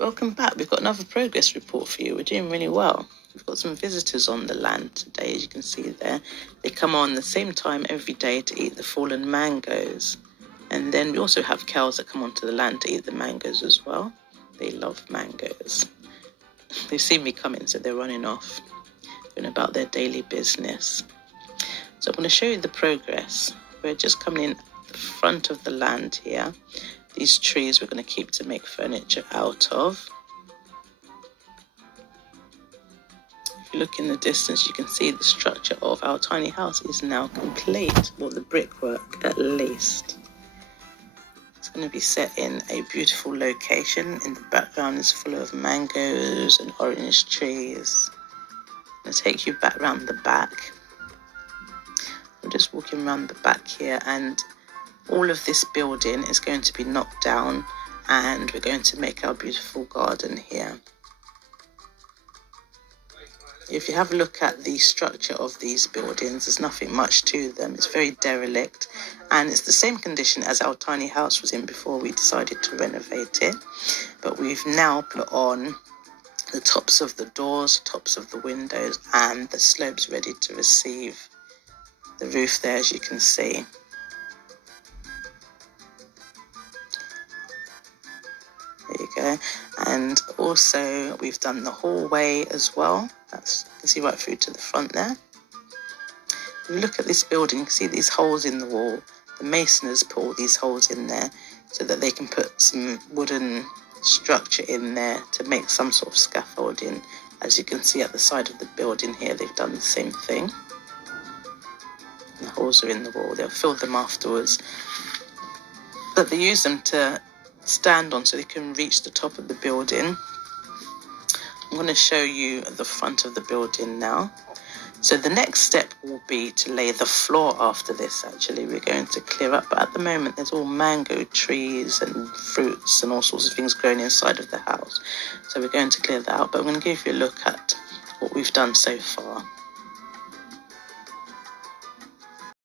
Welcome back. We've got another progress report for you. We're doing really well. We've got some visitors on the land today, as you can see there. They come on the same time every day to eat the fallen mangoes. And then we also have cows that come onto the land to eat the mangoes as well. They love mangoes. They've seen me coming, so they're running off, going about their daily business. So I'm going to show you the progress. We're just coming in the front of the land here. These trees we're going to keep to make furniture out of. If you look in the distance, you can see the structure of our tiny house is now complete, or the brickwork at least. It's going to be set in a beautiful location. In the background is full of mangoes and orange trees. I'm going to take you back round the back. I'm just walking around the back here, and all of this building is going to be knocked down, and we're going to make our beautiful garden here. If you have a look at the structure of these buildings, there's nothing much to them. It's very derelict, and it's the same condition as our tiny house was in before we decided to renovate it. But we've now put on the tops of the doors, tops of the windows, and the slopes ready to receive the roof there, as you can see. There you go. And also we've done the hallway as well. You can see right through to the front there. If you look at this building, you can see these holes in the wall. The masoners put all these holes in there so that they can put some wooden structure in there to make some sort of scaffolding. As you can see at the side of the building here, they've done the same thing. The holes are in the wall. They'll fill them afterwards. But they use them to stand on so they can reach the top of the building. I'm going to show you the front of the building now. So the next step will be to lay the floor after this. Actually, we're going to clear up, but at the moment there's all mango trees and fruits and all sorts of things growing inside of the house. So we're going to clear that out, but I'm going to give you a look at what we've done so far.